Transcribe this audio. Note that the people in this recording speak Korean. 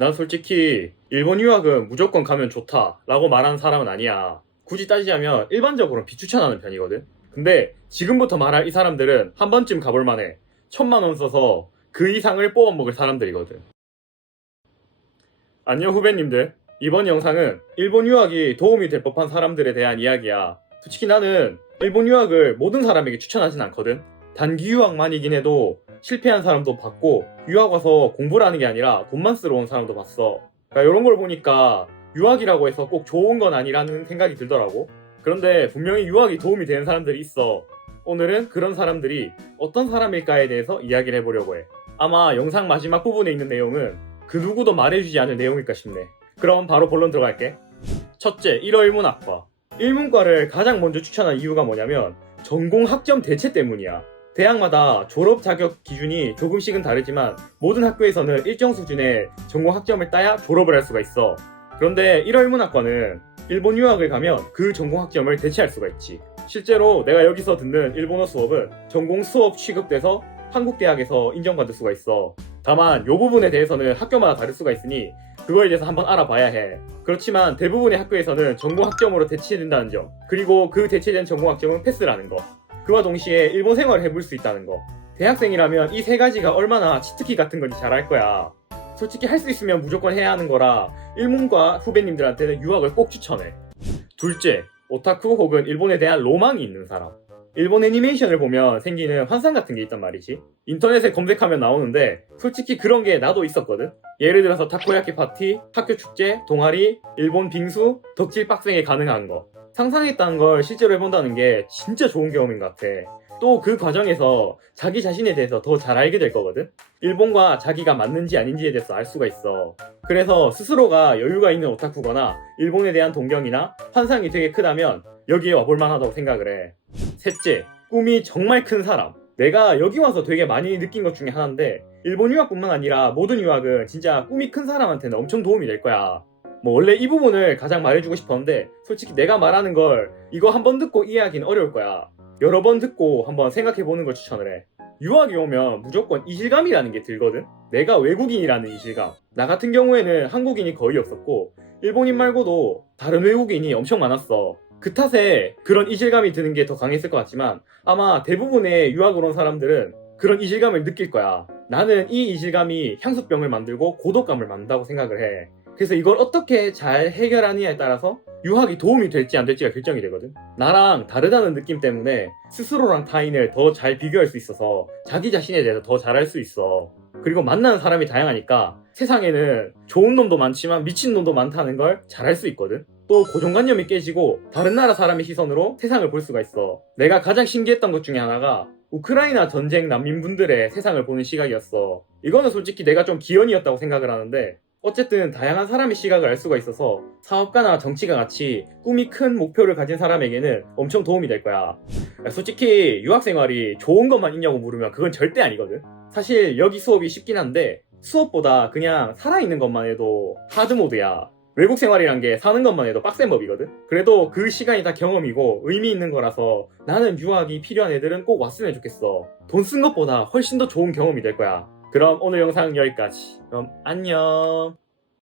난 솔직히 일본 유학은 무조건 가면 좋다라고 말하는 사람은 아니야. 굳이 따지자면 일반적으로는 비추천하는 편이거든. 근데 지금부터 말할 이 사람들은 한 번쯤 가볼 만해. 천만 원 써서 그 이상을 뽑아 먹을 사람들이거든. 안녕 후배님들. 이번 영상은 일본 유학이 도움이 될 법한 사람들에 대한 이야기야. 솔직히 나는 일본 유학을 모든 사람에게 추천하진 않거든. 단기 유학만이긴 해도 실패한 사람도 봤고 유학 와서 공부를 하는 게 아니라 돈만 쓰러 온 사람도 봤어. 그러니까 이런 걸 보니까 유학이라고 해서 꼭 좋은 건 아니라는 생각이 들더라고. 그런데 분명히 유학이 도움이 되는 사람들이 있어. 오늘은 그런 사람들이 어떤 사람일까에 대해서 이야기를 해보려고 해. 아마 영상 마지막 부분에 있는 내용은 그 누구도 말해주지 않을 내용일까 싶네. 그럼 바로 본론 들어갈게. 첫째, 1호 일문학과. 일문과를 가장 먼저 추천한 이유가 뭐냐면 전공 학점 대체 때문이야. 대학마다 졸업 자격 기준이 조금씩은 다르지만 모든 학교에서는 일정 수준의 전공 학점을 따야 졸업을 할 수가 있어. 그런데 1월 문학과는 일본 유학을 가면 그 전공 학점을 대체할 수가 있지. 실제로 내가 여기서 듣는 일본어 수업은 전공 수업 취급돼서 한국 대학에서 인정받을 수가 있어. 다만 이 부분에 대해서는 학교마다 다를 수가 있으니 그거에 대해서 한번 알아봐야 해. 그렇지만 대부분의 학교에서는 전공 학점으로 대체된다는 점, 그리고 그 대체된 전공 학점은 패스라는 거. 그와 동시에 일본 생활을 해볼 수 있다는 거. 대학생이라면 이 세 가지가 얼마나 치트키 같은 건지 잘 알 거야. 솔직히 할 수 있으면 무조건 해야 하는 거라 일문과 후배님들한테는 유학을 꼭 추천해. 둘째, 오타쿠 혹은 일본에 대한 로망이 있는 사람. 일본 애니메이션을 보면 생기는 환상 같은 게 있단 말이지. 인터넷에 검색하면 나오는데 솔직히 그런 게 나도 있었거든. 예를 들어서 타코야키 파티, 학교 축제, 동아리, 일본 빙수, 덕질 빡생에 가능한 거. 상상했다는 걸 실제로 해본다는 게 진짜 좋은 경험인 것 같아. 또 그 과정에서 자기 자신에 대해서 더 잘 알게 될 거거든. 일본과 자기가 맞는지 아닌지에 대해서 알 수가 있어. 그래서 스스로가 여유가 있는 오타쿠거나 일본에 대한 동경이나 환상이 되게 크다면 여기에 와볼 만하다고 생각을 해. 셋째, 꿈이 정말 큰 사람. 내가 여기 와서 되게 많이 느낀 것 중에 하나인데 일본 유학뿐만 아니라 모든 유학은 진짜 꿈이 큰 사람한테는 엄청 도움이 될 거야. 뭐 원래 이 부분을 가장 말해주고 싶었는데 솔직히 내가 말하는 걸 이거 한 번 듣고 이해하기는 어려울 거야. 여러 번 듣고 한번 생각해 보는 걸 추천을 해. 유학이 오면 무조건 이질감이라는 게 들거든. 내가 외국인이라는 이질감. 나 같은 경우에는 한국인이 거의 없었고 일본인 말고도 다른 외국인이 엄청 많았어. 그 탓에 그런 이질감이 드는 게 더 강했을 것 같지만 아마 대부분의 유학을 온 사람들은 그런 이질감을 느낄 거야. 나는 이 이질감이 향수병을 만들고 고독감을 만든다고 생각을 해. 그래서 이걸 어떻게 잘 해결하느냐에 따라서 유학이 도움이 될지 안 될지가 결정이 되거든. 나랑 다르다는 느낌 때문에 스스로랑 타인을 더 잘 비교할 수 있어서 자기 자신에 대해서 더 잘할 수 있어. 그리고 만나는 사람이 다양하니까 세상에는 좋은 놈도 많지만 미친 놈도 많다는 걸 잘할 수 있거든. 또 고정관념이 깨지고 다른 나라 사람의 시선으로 세상을 볼 수가 있어. 내가 가장 신기했던 것 중에 하나가 우크라이나 전쟁 난민분들의 세상을 보는 시각이었어. 이거는 솔직히 내가 좀 기연이었다고 생각을 하는데 어쨌든 다양한 사람의 시각을 알 수가 있어서 사업가나 정치가 같이 꿈이 큰 목표를 가진 사람에게는 엄청 도움이 될 거야. 솔직히 유학 생활이 좋은 것만 있냐고 물으면 그건 절대 아니거든. 사실 여기 수업이 쉽긴 한데 수업보다 그냥 살아있는 것만 해도 하드 모드야. 외국 생활이란 게 사는 것만 해도 빡센 법이거든. 그래도 그 시간이 다 경험이고 의미 있는 거라서 나는 유학이 필요한 애들은 꼭 왔으면 좋겠어. 돈 쓴 것보다 훨씬 더 좋은 경험이 될 거야. 그럼 오늘 영상은 여기까지. 그럼 안녕.